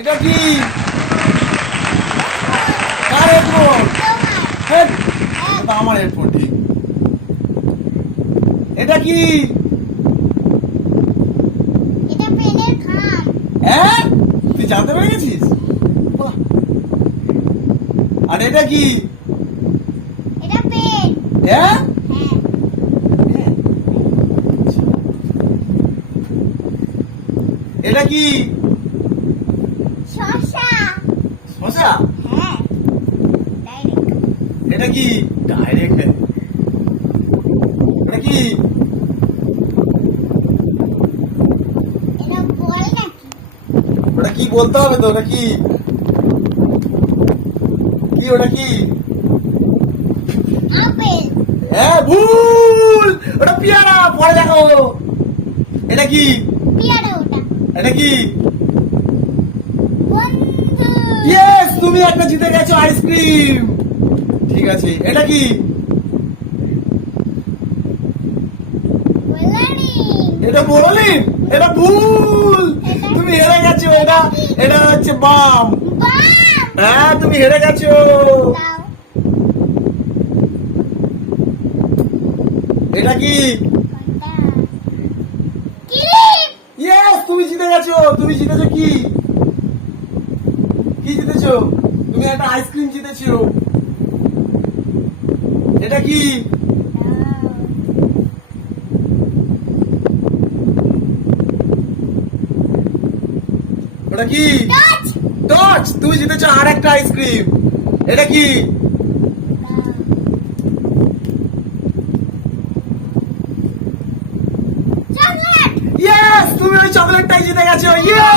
এটা কি? কার হেডফোন? এটা আমার হেডফোন ঠিক। এটা কি? এটা পেনের খাম। হ্যাঁ, তুই জানতে পেরে গেছিস? বাহ। আর এটা কি? এটা পেন। হ্যাঁ, হ্যাঁ। এটা কি? শসা। শসা? হ্যাঁ। ডাইরেক্ট। এটা কি? ডাইরেক্ট। এটা কি? এটা বল নাকি? ওটা কি বলতে হবে তো? ওটা কি? কি ওটা কি? আপেল। হ্যাঁ, ভুল। ওটা পেয়ারা। পরে দেখো। এটা কি? পেয়ারা ওটা। এটা কি? বন্ধু। ইয়েস, তুমি একটা জিতে গেছো আইসক্রিম। ঠিক আছে, এটা কি? বলানি। এটা বললি? এটা ভুল। তুমি হেরে গেছো। এটা এটা হচ্ছে বাম। বাম। হ্যাঁ, তুমি হেরে গেছো। দাও। এটা কি? কোনটা? ক্লিপ। ইয়েস, তুমি জিতে গেছো। তুমি জিতেছো কি? কি জিতেছো? তুমি একটা আইসক্রিম জিতেছো। এটা কি? ওটা কি? টাচ। টচ। তুমি জিতেছো আর একটা আইসক্রিম। এটা কি? চকলেট। ইয়েস, তুমি ওই চকলেটটাই জিতে গেছো। ইয়ে